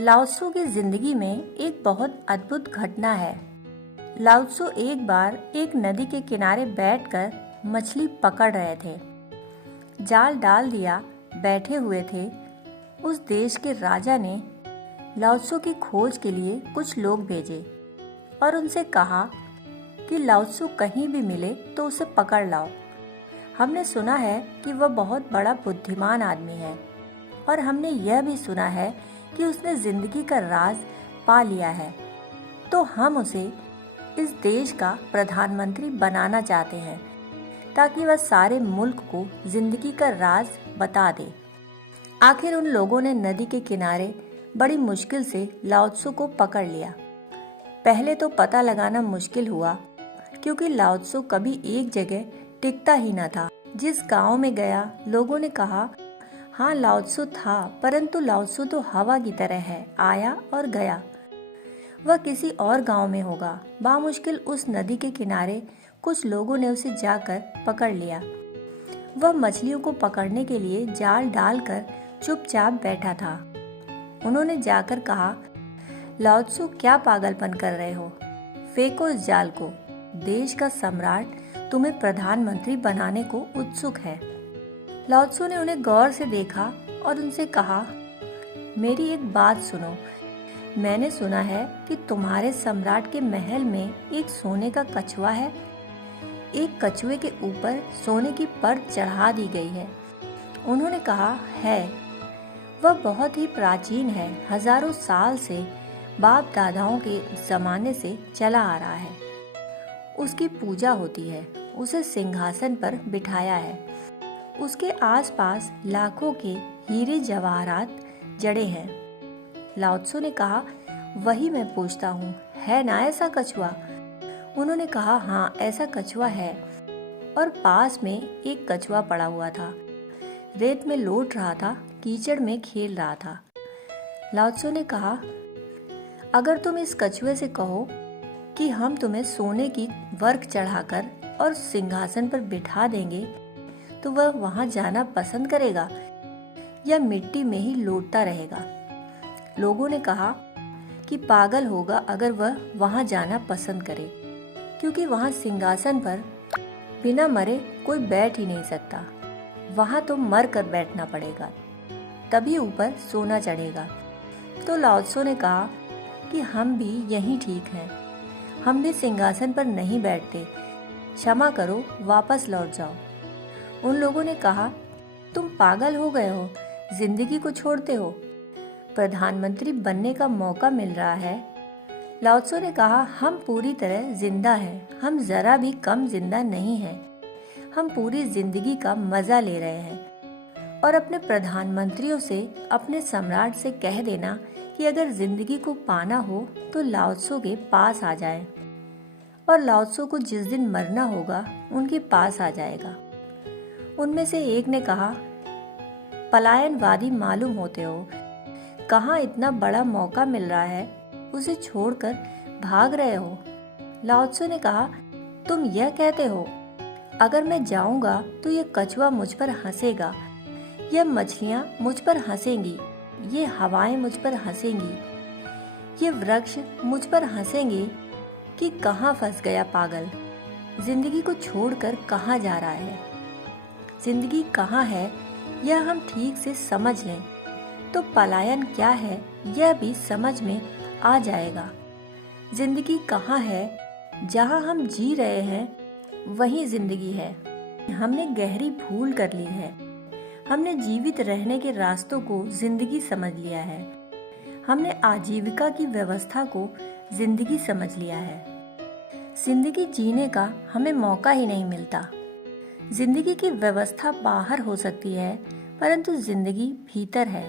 लाओ त्सु की जिंदगी में एक बहुत अद्भुत घटना है। लाओ त्सु एक बार एक नदी के किनारे बैठकर मछली पकड़ रहे थे। जाल डाल दिया, बैठे हुए थे। उस देश के राजा ने लाओ त्सु की खोज के लिए कुछ लोग भेजे और उनसे कहा कि लाओ त्सु कहीं भी मिले तो उसे पकड़ लाओ। हमने सुना है कि वह बहुत बड़ा बुद्धिमान आदमी है और हमने यह भी सुना है कि उसने जिंदगी का राज पा लिया है, तो हम उसे इस देश का प्रधानमंत्री बनाना चाहते हैं ताकि वह सारे मुल्क को जिंदगी का राज बता दे। आखिर उन लोगों ने नदी के किनारे बड़ी मुश्किल से लाओ त्सु को पकड़ लिया। पहले तो पता लगाना मुश्किल हुआ क्योंकि लाओ त्सु कभी एक जगह टिकता ही न था। जिस गांव में गया, लोगों ने कहा, हाँ लाओ त्सु था, परंतु लाओ त्सु तो हवा की तरह है, आया और गया। वह किसी और गांव में होगा। बामुश्किल उस नदी के किनारे कुछ लोगों ने उसे जाकर पकड़ लिया। वह मछलियों को पकड़ने के लिए जाल डालकर चुपचाप बैठा था। उन्होंने जाकर कहा, लाओ त्सु क्या पागलपन कर रहे हो, फेंको इस जाल को। देश का सम्राट तुम्हें प्रधानमंत्री बनाने को उत्सुक है। लाओ त्सु ने उन्हें गौर से देखा और उनसे कहा, मेरी एक बात सुनो। मैंने सुना है कि तुम्हारे सम्राट के महल में एक सोने का कछुआ है। एक कछुए के ऊपर सोने की परत चढ़ा दी गई है। उन्होंने कहा, है। वह बहुत ही प्राचीन है, हजारों साल से बाप दादाओं के जमाने से चला आ रहा है। उसकी पूजा होती है, उसे सिंहासन पर बिठाया है। उसके आसपास लाखों के हीरे जवाहरात जड़े हैं। लाओ त्सु ने कहा, वही मैं पूछता हूँ, है ना ऐसा कछुआ? उन्होंने कहा, हाँ ऐसा कछुआ है। और पास में एक कछुआ पड़ा हुआ था, रेत में लौट रहा था, कीचड़ में खेल रहा था। लाओ त्सु ने कहा, अगर तुम इस कछुए से कहो कि हम तुम्हें सोने की वर्क चढ़ाकर और सिंहासन पर बिठा देंगे, तो वह वहां जाना पसंद करेगा या मिट्टी में ही लौटता रहेगा? लोगों ने कहा कि पागल होगा अगर वह वहां जाना पसंद करे, क्योंकि वहां सिंहासन पर बिना मरे कोई बैठ ही नहीं सकता। वहां तो मर कर बैठना पड़ेगा, तभी ऊपर सोना चढ़ेगा। तो लाओ त्सु ने कहा कि हम भी यही ठीक हैं, हम भी सिंहासन पर नहीं बैठते, क्षमा करो, वापस लौट जाओ। उन लोगों ने कहा, तुम पागल हो गए हो, जिंदगी को छोड़ते हो, प्रधानमंत्री बनने का मौका मिल रहा है। लाओ त्सु ने कहा, हम पूरी तरह जिंदा हैं, हम जरा भी कम जिंदा नहीं हैं। हम पूरी जिंदगी का मजा ले रहे हैं। और अपने प्रधानमंत्रियों से, अपने सम्राट से कह देना कि अगर जिंदगी को पाना हो तो लाओ त्सु के पास आ जाए, और लाओ त्सु को जिस दिन मरना होगा उनके पास आ जाएगा। उनमें से एक ने कहा, पलायनवादी मालूम होते हो, कहाँ इतना बड़ा मौका मिल रहा है, उसे छोड़कर भाग रहे हो। लाओ त्सु ने कहा, तुम यह कहते हो, अगर मैं जाऊंगा तो ये कछुआ मुझ पर हंसेगा, यह मछलियाँ मुझ पर हंसेंगी, ये हवाएं मुझ पर हंसेंगी, ये वृक्ष मुझ पर हंसेंगे कि कहाँ फंस गया पागल, जिंदगी को छोड़कर कहाँ जा रहा है। जिंदगी कहाँ है यह हम ठीक से समझ लें तो पलायन क्या है यह भी समझ में आ जाएगा। जिंदगी कहाँ है, जहाँ हम जी रहे हैं वही जिंदगी है। हमने गहरी भूल कर ली है। हमने जीवित रहने के रास्तों को जिंदगी समझ लिया है। हमने आजीविका की व्यवस्था को जिंदगी समझ लिया है। जिंदगी जीने का हमें मौका ही नहीं मिलता। जिंदगी की व्यवस्था बाहर हो सकती है, परंतु जिंदगी भीतर है।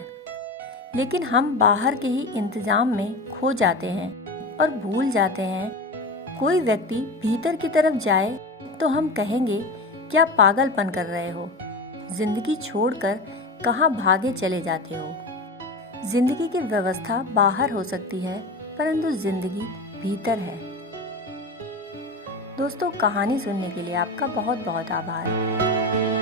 लेकिन हम बाहर के ही इंतजाम में खो जाते हैं और भूल जाते हैं। कोई व्यक्ति भीतर की तरफ जाए तो हम कहेंगे, क्या पागलपन कर रहे हो, जिंदगी छोड़कर कहाँ भागे चले जाते हो। जिंदगी की व्यवस्था बाहर हो सकती है, परंतु जिंदगी भीतर है। दोस्तों, कहानी सुनने के लिए आपका बहुत बहुत आभार।